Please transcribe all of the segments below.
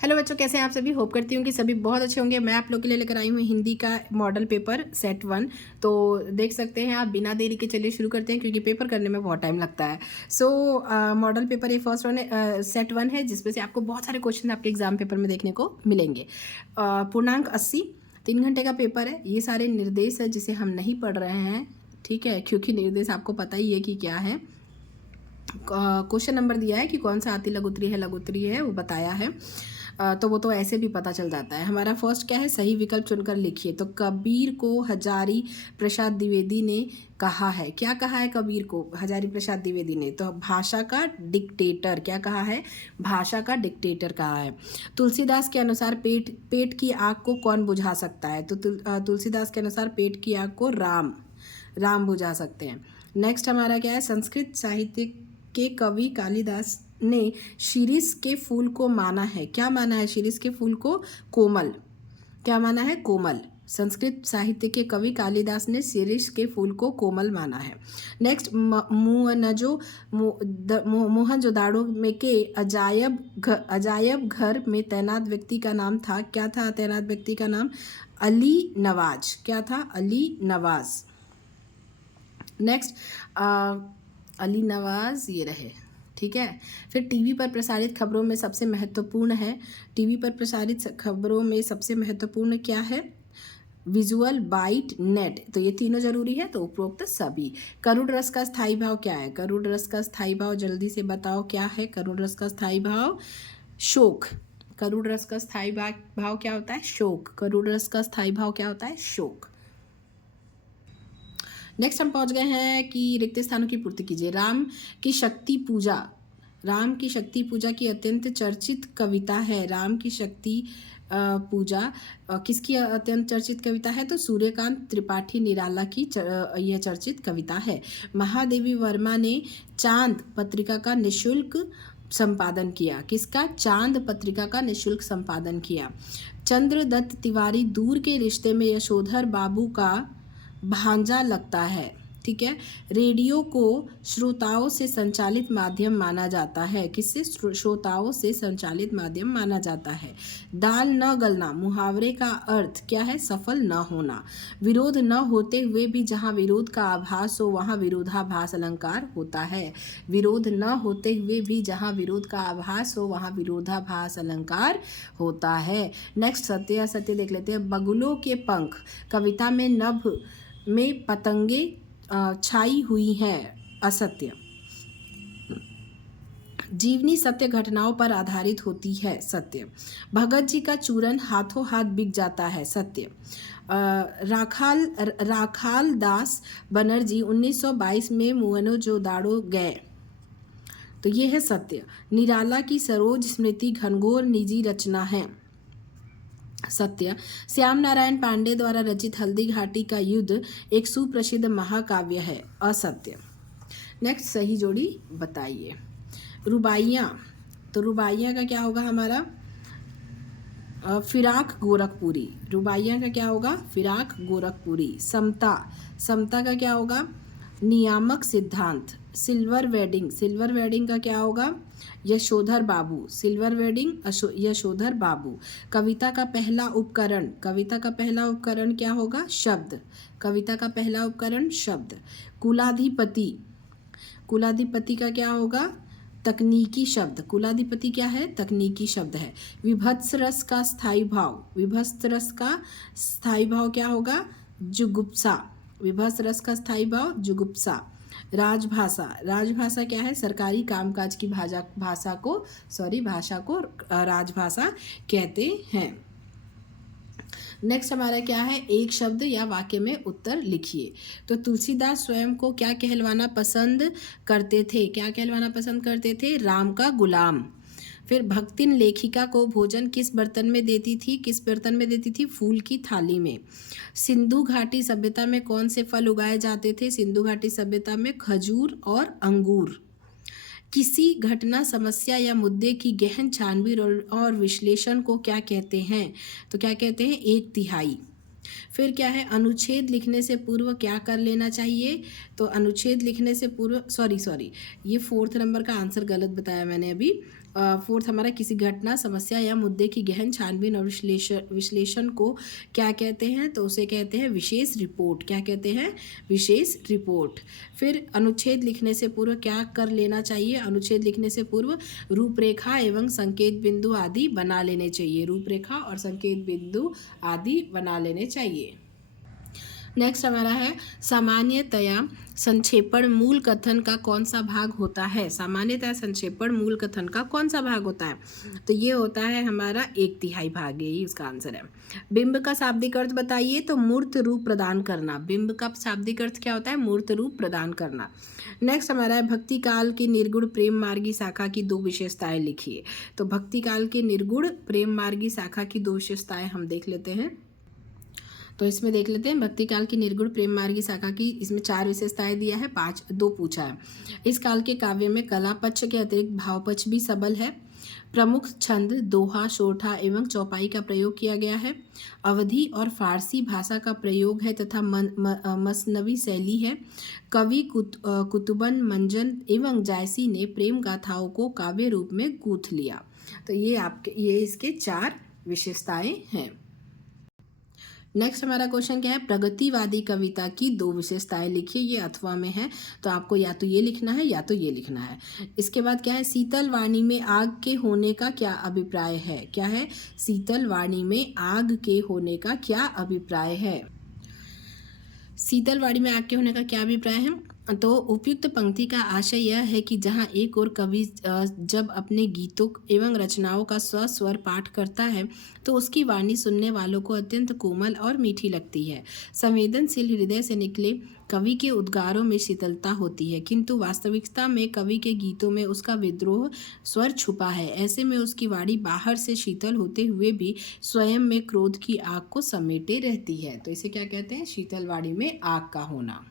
Hello बच्चों, कैसे हैं आप सभी। होप करती हूँ कि सभी बहुत अच्छे होंगे। मैं आप लोग के लिए लेकर आई हूँ हिंदी का मॉडल पेपर सेट 1। तो देख सकते हैं आप, बिना देरी के चलिए शुरू करते हैं क्योंकि पेपर करने में बहुत टाइम लगता है। मॉडल पेपर ये फर्स्ट वन है, सेट 1 है, जिसमें से आपको बहुत सारे क्वेश्चन आपके एग्जाम पेपर में देखने को मिलेंगे। पूर्णांक 80, 3 घंटे का पेपर है। ये सारे निर्देश है जिसे हम नहीं पढ़ रहे हैं, ठीक है, क्योंकि निर्देश आपको पता ही है कि क्या है। क्वेश्चन नंबर दिया है कि कौन सा आती लघुत्तरी है वो बताया है। तो वो तो ऐसे भी पता चल जाता है। हमारा फर्स्ट क्या है, सही विकल्प चुनकर लिखिए। तो कबीर को हजारी प्रसाद द्विवेदी ने कहा है। क्या कहा है कबीर को हजारी प्रसाद द्विवेदी ने? तो भाषा का डिक्टेटर। क्या कहा है? भाषा का डिक्टेटर कहा है। तुलसीदास के अनुसार पेट की आग को कौन बुझा सकता है? तो तुलसीदास के अनुसार पेट की आग को राम बुझा सकते हैं। नेक्स्ट हमारा क्या है, संस्कृत साहित्य के कवि कालिदास ने शिरीष के फूल को माना है। क्या माना है? शिरीष के फूल को कोमल। क्या माना है? कोमल। संस्कृत साहित्य के कवि कालिदास ने शिरीष के फूल को कोमल माना है। नेक्स्ट, मोहनजोदाड़ो में के अजायब घर में तैनात व्यक्ति का नाम था। क्या था तैनात व्यक्ति का नाम? अली नवाज। क्या था? अली नवाज। नेक्स्ट, अली नवाज ये रहे, ठीक है। फिर टीवी पर प्रसारित खबरों में सबसे महत्वपूर्ण है। टीवी पर प्रसारित खबरों में सबसे महत्वपूर्ण क्या है? Visual, bite, net. तो ये तीनों जरूरी है, तो उपरोक्त सभी। करुण रस का स्थायी भाव क्या है? करुण रस का स्थायी भाव जल्दी से बताओ क्या है? करुण रस का स्थायी भाव शोक। करुण रस का स्थायी भाव क्या होता है? शोक। करुण रस का स्थायी भाव क्या होता है? शोक। नेक्स्ट हम पहुंच गए हैं कि रिक्त स्थानों की पूर्ति कीजिए। राम की शक्ति पूजा की अत्यंत चर्चित कविता है। राम की शक्ति पूजा किसकी अत्यंत चर्चित कविता है? तो सूर्यकांत त्रिपाठी निराला की यह चर्चित कविता है। महादेवी वर्मा ने चांद पत्रिका का निःशुल्क संपादन किया। किसका? चांद पत्रिका का निःशुल्क संपादन किया। चंद्रदत्त तिवारी दूर के रिश्ते में यशोधर बाबू का भांजा लगता है, ठीक है। रेडियो को श्रोताओं से संचालित माध्यम माना जाता है। किससे? श्रोताओं से संचालित माध्यम माना जाता है। दाल न गलना मुहावरे का अर्थ क्या है? सफल न होना। विरोध न होते हुए भी जहाँ विरोध का आभास हो वहाँ विरोधाभास अलंकार होता है। विरोध न होते हुए भी जहाँ विरोध का आभास हो वहाँ विरोधाभास अलंकार होता है। नेक्स्ट, सत्य असत्य देख लेते हैं। बगुलों के पंख कविता में नभ में पतंगे छाई हुई हैं। असत्य। जीवनी सत्य घटनाओं पर आधारित होती है। सत्य। भगत जी का चूरन हाथों हाथ बिक जाता है। सत्य। राखाल दास बनर्जी 1922 में मोहनजोदाड़ो गए, तो ये है सत्य। निराला की सरोज स्मृति घनघोर निजी रचना है। सत्य। श्याम नारायण पांडे द्वारा रचित हल्दी घाटी का युद्ध एक सुप्रसिद्ध महाकाव्य है। असत्य। नेक्स्ट, सही जोड़ी बताइए। रुबाइयाँ, तो रुबाइयाँ का क्या होगा हमारा? फिराक गोरखपुरी। रुबाइयाँ का क्या होगा? फिराक गोरखपुरी। समता का क्या होगा? नियामक सिद्धांत। सिल्वर वेडिंग का क्या होगा? यशोधर बाबू। यशोधर बाबू। कविता का पहला उपकरण क्या होगा? शब्द। कविता का पहला उपकरण शब्द। कुलाधिपति का क्या होगा? तकनीकी शब्द। कुलाधिपति क्या है? तकनीकी शब्द है। विभत्स रस का स्थायी भाव क्या होगा? जुगुप्सा। विभत्स रस का स्थायी भाव जुगुप्सा। राजभाषा क्या है? सरकारी कामकाज की भाषा को राजभाषा कहते हैं। नेक्स्ट हमारा क्या है? एक शब्द या वाक्य में उत्तर लिखिए। तो तुलसीदास स्वयं को क्या कहलवाना पसंद करते थे? राम का गुलाम। फिर भक्तिन लेखिका को भोजन किस बर्तन में देती थी? फूल की थाली में। सिंधु घाटी सभ्यता में कौन से फल उगाए जाते थे? सिंधु घाटी सभ्यता में खजूर और अंगूर। किसी घटना, समस्या या मुद्दे की गहन छानबीन और विश्लेषण को क्या कहते हैं? तो क्या कहते हैं? 1/3। फिर क्या है? अनुच्छेद लिखने से पूर्व क्या कर लेना चाहिए? तो अनुच्छेद लिखने से पूर्व ये 4th नंबर का आंसर गलत बताया मैंने अभी। फोर्थ हमारा किसी घटना, समस्या या मुद्दे की गहन छानबीन और विश्लेषण को क्या कहते हैं, तो उसे कहते हैं विशेष रिपोर्ट। क्या कहते हैं? विशेष रिपोर्ट। फिर अनुच्छेद लिखने से पूर्व क्या कर लेना चाहिए? अनुच्छेद लिखने से पूर्व रूपरेखा एवं संकेत बिंदु आदि बना लेने चाहिए। रूपरेखा और संकेत बिंदु आदि बना लेने चाहिए। नेक्स्ट हमारा है सामान्यतया संक्षेपण मूल कथन का कौन सा भाग होता है? सामान्यतया संक्षेपण मूल कथन का कौन सा भाग होता है? तो ये होता है हमारा 1/3 भाग, यही उसका आंसर है। बिंब का शाब्दिक अर्थ बताइए, तो मूर्त रूप प्रदान करना। बिंब का शाब्दिक अर्थ क्या होता है? मूर्त रूप प्रदान करना। नेक्स्ट हमारा है भक्ति काल की निर्गुण प्रेम मार्गी शाखा की 2 विशेषताएं लिखिए। तो भक्ति काल के निर्गुण प्रेम मार्गी शाखा की 2 विशेषताएं हम देख लेते हैं। तो इसमें देख लेते हैं भक्ति काल की निर्गुण प्रेम मार्गी शाखा की, इसमें 4 विशेषताएं दिया है, 2 पूछा है। इस काल के काव्य में कला पक्ष के अतिरिक्त भाव पक्ष भी सबल है। प्रमुख छंद, दोहा, शोठा एवं चौपाई का प्रयोग किया गया है। अवधी और फारसी भाषा का प्रयोग है तथा मसनवी शैली है। कवि कुतुबन, मंजन एवं जायसी ने प्रेम गाथाओं को काव्य रूप में गूंथ लिया। तो ये इसके 4 विशेषताएं हैं। नेक्स्ट हमारा क्वेश्चन क्या है? प्रगतिवादी कविता की 2 विशेषताएं लिखिए। ये अथवा में है, तो आपको या तो ये लिखना है या तो ये लिखना है। इसके बाद क्या है? शीतल वाणी में आग के होने का क्या अभिप्राय है? क्या है? शीतल वाणी में आग के होने का क्या अभिप्राय है? शीतल वाणी में आग के होने का क्या अभिप्राय है? तो उपयुक्त पंक्ति का आशय यह है कि जहाँ एक और कवि जब अपने गीतों एवं रचनाओं का स्वस्वर पाठ करता है तो उसकी वाणी सुनने वालों को अत्यंत कोमल और मीठी लगती है। संवेदनशील हृदय से निकले कवि के उद्गारों में शीतलता होती है, किंतु वास्तविकता में कवि के गीतों में उसका विद्रोह स्वर छुपा है। ऐसे में उसकी वाणी बाहर से शीतल होते हुए भी स्वयं में क्रोध की आग को समेटे रहती है। तो इसे क्या कहते हैं? शीतल वाणी में आग का होना।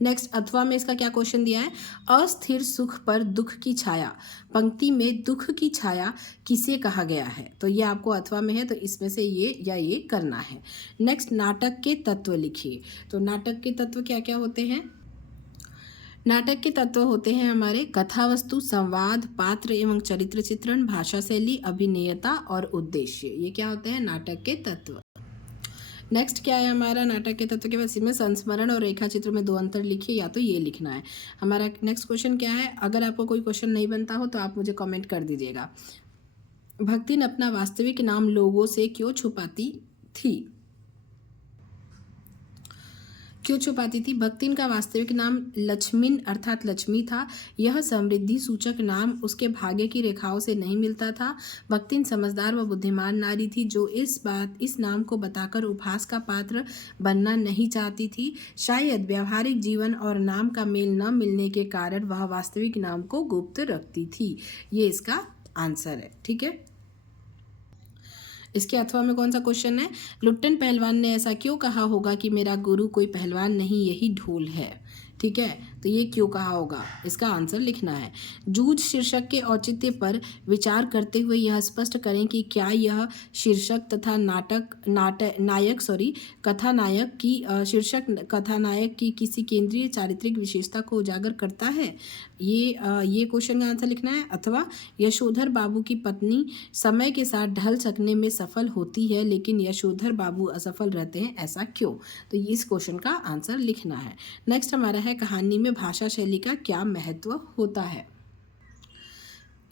नेक्स्ट अथवा में इसका क्या क्वेश्चन दिया है? अस्थिर सुख पर दुख की छाया। पंक्ति में दुख की छाया किसे कहा गया है? तो ये आपको अथवा में है, तो इसमें से ये या ये करना है। नेक्स्ट नाटक के तत्व लिखिए। तो नाटक के तत्व क्या क्या होते हैं? नाटक के तत्व होते हैं हमारे कथावस्तु, संवाद, पात्र एवं चरित्र चित्रण, भाषा शैली, अभिनेयता और उद्देश्य। ये क्या होते हैं? नाटक के तत्व। नेक्स्ट क्या है हमारा? नाटक के तत्व के बाद इसमें संस्मरण और रेखा चित्र में 2 अंतर लिखिए, या तो ये लिखना है। हमारा नेक्स्ट क्वेश्चन क्या है? अगर आपको कोई क्वेश्चन नहीं बनता हो तो आप मुझे कमेंट कर दीजिएगा। भक्तिन अपना वास्तविक नाम लोगों से क्यों छुपाती थी? क्यों छुपाती थी? भक्तिन का वास्तविक नाम लक्ष्मीन अर्थात लक्ष्मी था। यह समृद्धि सूचक नाम उसके भाग्य की रेखाओं से नहीं मिलता था। भक्तिन समझदार व बुद्धिमान नारी थी जो इस नाम को बताकर उपहास का पात्र बनना नहीं चाहती थी। शायद व्यावहारिक जीवन और नाम का मेल न मिलने के कारण वह वास्तविक नाम को गुप्त रखती थी। ये इसका आंसर है। ठीक है, इसके अथवा में कौन सा क्वेश्चन है? लुट्टन पहलवान ने ऐसा क्यों कहा होगा कि मेरा गुरु कोई पहलवान नहीं, यही ढोल है। ठीक है, तो ये क्यों कहा होगा? इसका आंसर लिखना है। जूझ शीर्षक के औचित्य पर विचार करते हुए यह स्पष्ट करें कि क्या यह शीर्षक तथा कथानायक की शीर्षक कथानायक की किसी केंद्रीय चारित्रिक विशेषता को उजागर करता है। ये क्वेश्चन का आंसर लिखना है। अथवा यशोधर बाबू की पत्नी समय के साथ ढल सकने में सफल होती है लेकिन यशोधर बाबू असफल रहते हैं, ऐसा क्यों? तो इस क्वेश्चन का आंसर लिखना है। नेक्स्ट हमारा है कहानी में भाषा शैली का क्या महत्व होता है?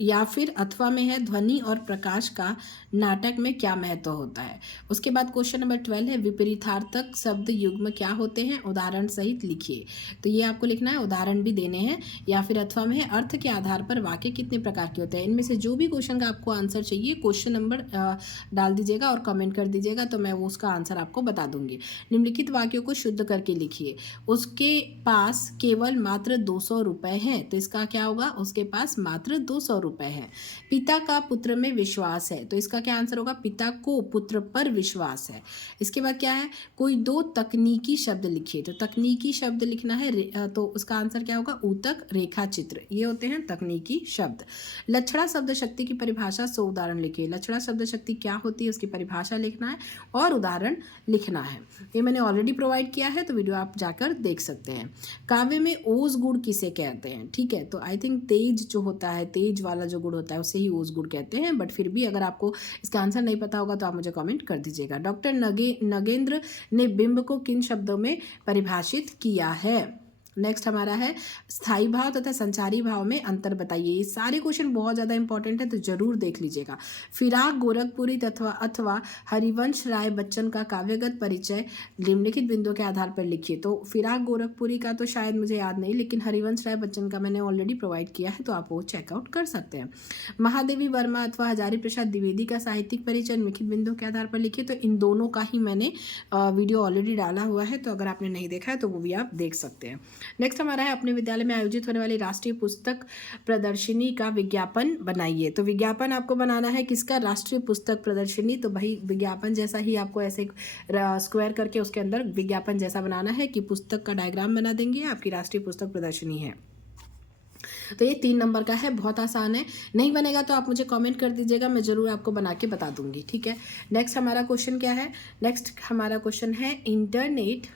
या फिर अथवा में है ध्वनि और प्रकाश का नाटक में क्या महत्व होता है। उसके बाद क्वेश्चन नंबर 12 है विपरीतार्थक शब्द युग्म क्या होते हैं, उदाहरण सहित लिखिए। तो ये आपको लिखना है, उदाहरण भी देने हैं। या फिर अथवा में है अर्थ के आधार पर वाक्य कितने प्रकार के होते हैं। इनमें से जो भी क्वेश्चन का आपको आंसर चाहिए क्वेश्चन नंबर डाल दीजिएगा और कमेंट कर दीजिएगा, तो मैं वो उसका आंसर आपको बता दूंगी। निम्नलिखित वाक्यों को शुद्ध करके लिखिए। उसके पास केवल मात्र 200 रुपये हैं, तो इसका क्या होगा? उसके पास मात्र 200 रुपये है। पिता का पुत्र में विश्वास है, तो इसका क्या आंसर होगा? पिता को पुत्र पर विश्वास है। इसके बाद क्या है? कोई 2 तकनीकी शब्द लिखिए। तो तकनीकी शब्द लिखना है, तो उसका आंसर क्या होगा? ऊतक, रेखा चित्र, ये होते हैं तकनीकी शब्द। लक्षणा शब्द शक्ति की परिभाषा 100 उदाहरण लिखिए। लक्षणा शब्द शक्ति क्या होती है उसकी परिभाषा लिखना है और उदाहरण लिखना है। ये मैंने ऑलरेडी प्रोवाइड किया है, तो वीडियो आप जाकर देख सकते हैं। काव्य में ओज गुण किसे कहते हैं? ठीक है, तो आई थिंक तेज जो होता है, तेज वाला वाला जो गुड़ होता है उसे ही ओस गुड़ कहते हैं, बट फिर भी अगर आपको इसका आंसर नहीं पता होगा तो आप मुझे कमेंट कर दीजिएगा। डॉक्टर नगेंद्र ने बिंब को किन शब्दों में परिभाषित किया है? नेक्स्ट हमारा है स्थायी भाव तथा संचारी भाव में अंतर बताइए। ये सारे क्वेश्चन बहुत ज़्यादा इंपॉर्टेंट है तो जरूर देख लीजिएगा। फिराक गोरखपुरी अथवा हरिवंश राय बच्चन का काव्यगत परिचय निम्नलिखित बिंदुओं के आधार पर लिखिए। तो फिराक गोरखपुरी का तो शायद मुझे याद नहीं, लेकिन हरिवंश राय बच्चन का मैंने ऑलरेडी प्रोवाइड किया है तो आप वो चेकआउट कर सकते हैं। महादेवी वर्मा अथवा हजारी प्रसाद द्विवेदी का साहित्यिक परिचय निम्नलिखित बिंदुओं के आधार पर लिखिए। तो इन दोनों का ही मैंने वीडियो ऑलरेडी डाला हुआ है, तो अगर आपने नहीं देखा है तो वो भी आप देख सकते हैं। नेक्स्ट हमारा है अपने विद्यालय में आयोजित होने वाली राष्ट्रीय पुस्तक प्रदर्शनी का विज्ञापन बनाइए। तो विज्ञापन आपको बनाना है किसका? राष्ट्रीय पुस्तक प्रदर्शनी। तो भाई विज्ञापन जैसा ही आपको ऐसे स्क्वायर करके उसके अंदर विज्ञापन जैसा बनाना है कि पुस्तक का डायग्राम बना देंगे, आपकी राष्ट्रीय पुस्तक प्रदर्शनी है। तो ये 3 नंबर का है, बहुत आसान है। नहीं बनेगा तो आप मुझे कमेंट कर दीजिएगा, मैं ज़रूर आपको बना के बता दूंगी, ठीक है। नेक्स्ट हमारा क्वेश्चन क्या है? नेक्स्ट हमारा क्वेश्चन है इंटरनेट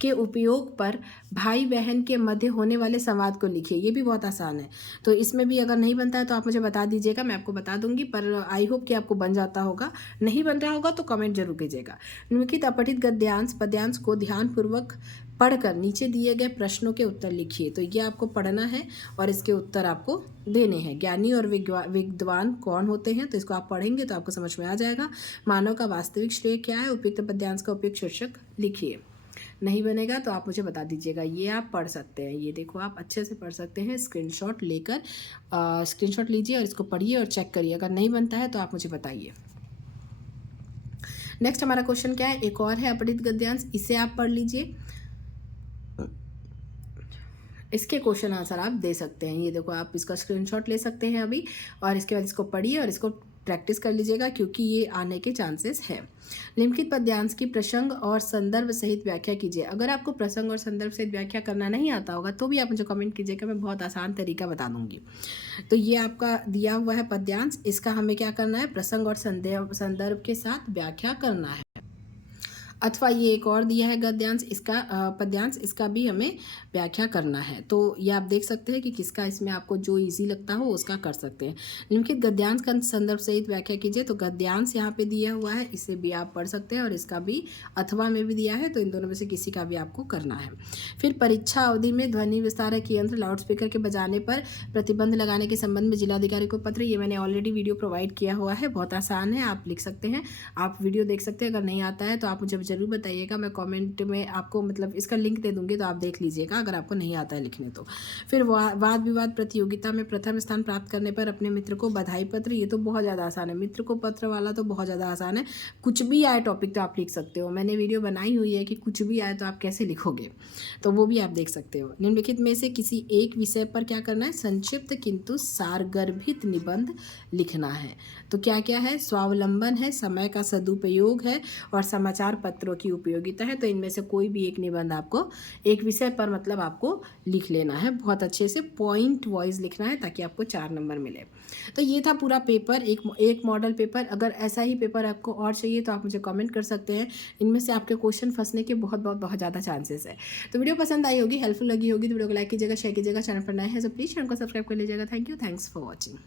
के उपयोग पर भाई बहन के मध्य होने वाले संवाद को लिखिए। ये भी बहुत आसान है, तो इसमें भी अगर नहीं बनता है तो आप मुझे बता दीजिएगा, मैं आपको बता दूंगी, पर आई होप कि आपको बन जाता होगा। नहीं बन रहा होगा तो कमेंट जरूर कीजिएगा। निम्नलिखित अपठित गद्यांश पद्यांश को ध्यानपूर्वक पढ़कर नीचे दिए गए प्रश्नों के उत्तर लिखिए। तो ये आपको पढ़ना है और इसके उत्तर आपको देने हैं। ज्ञानी और विद्वान कौन होते हैं? तो इसको आप पढ़ेंगे तो आपको समझ में आ जाएगा। मानव का वास्तविक श्रेय क्या है? उपयुक्त पद्यांश का उपयुक्त शीर्षक लिखिए। नहीं बनेगा तो आप मुझे बता दीजिएगा। ये आप पढ़ सकते हैं, ये देखो आप अच्छे से पढ़ सकते हैं। स्क्रीनशॉट लेकर स्क्रीनशॉट लीजिए और इसको पढ़िए और चेक करिए। अगर नहीं बनता है तो आप मुझे बताइए। नेक्स्ट हमारा क्वेश्चन क्या है? एक और है अपठित गद्यांश, इसे आप पढ़ लीजिए। इसके क्वेश्चन आंसर आप दे सकते हैं। ये देखो आप इसका स्क्रीनशॉट ले सकते हैं अभी, और इसके बाद इसको पढ़िए और इसको प्रैक्टिस कर लीजिएगा क्योंकि ये आने के चांसेस है। निम्नलिखित पद्यांश की प्रसंग और संदर्भ सहित व्याख्या कीजिए। अगर आपको प्रसंग और संदर्भ सहित व्याख्या करना नहीं आता होगा तो भी आप मुझे कमेंट कीजिएगा, मैं बहुत आसान तरीका बता दूंगी। तो ये आपका दिया हुआ है पद्यांश, इसका हमें क्या करना है? प्रसंग और संदर्भ के साथ व्याख्या करना है। अथवा ये एक और दिया है गद्यांश, इसका पद्यांश, इसका भी हमें व्याख्या करना है। तो ये आप देख सकते हैं कि किसका इसमें आपको जो इजी लगता हो उसका कर सकते हैं। निम्नलिखित गद्यांश का संदर्भ सहित व्याख्या कीजिए। तो गद्यांश यहाँ पे दिया हुआ है, इसे भी आप पढ़ सकते हैं, और इसका भी अथवा में भी दिया है, तो इन दोनों में से किसी का भी आपको करना है। फिर परीक्षा अवधि में ध्वनि विस्तारक यंत्र लाउडस्पीकर के बजाने पर प्रतिबंध लगाने के संबंध में जिलाधिकारी को पत्र। ये मैंने ऑलरेडी वीडियो प्रोवाइड किया हुआ है, बहुत आसान है, आप लिख सकते हैं, आप वीडियो देख सकते हैं। अगर नहीं आता है तो आप मुझे जरूर बताइएगा, मैं कमेंट में आपको मतलब इसका लिंक दे दूंगी, तो आप देख लीजिएगा अगर आपको नहीं आता है लिखने तो। फिर वाद विवाद प्रतियोगिता में प्रथम स्थान प्राप्त करने पर अपने मित्र को बधाई पत्र। ये तो बहुत ज़्यादा आसान है, मित्र को पत्र वाला तो बहुत ज़्यादा आसान है। कुछ भी आए टॉपिक तो आप लिख सकते हो, मैंने वीडियो बनाई हुई है कि कुछ भी आए तो आप कैसे लिखोगे, तो वो भी आप देख सकते हो। निम्नलिखित में से किसी एक विषय पर क्या करना है? संक्षिप्त किंतु सारगर्भित निबंध लिखना है। तो क्या क्या है? स्वावलंबन है, समय का सदुपयोग है, और समाचार पत्रों की उपयोगिता है। तो इनमें से कोई भी एक निबंध आपको एक विषय पर मतलब आपको लिख लेना है, बहुत अच्छे से पॉइंट वाइज लिखना है ताकि आपको 4 नंबर मिले। तो ये था पूरा पेपर, एक मॉडल पेपर। अगर ऐसा ही पेपर आपको और चाहिए तो आप मुझे कमेंट कर सकते हैं, इनमें से आपके क्वेश्चन फंसने के बहुत ज़्यादा चांसेस है। तो वीडियो पसंद आई होगी, हेल्पफुल लगी होगी तो वीडियो को लाइक कीजिएगा, शेयर कीजिएगा। चैनल पर नए हैं तो प्लीज़ चैनल को सब्सक्राइब कर लीजिएगा। Thank you, thanks for watching.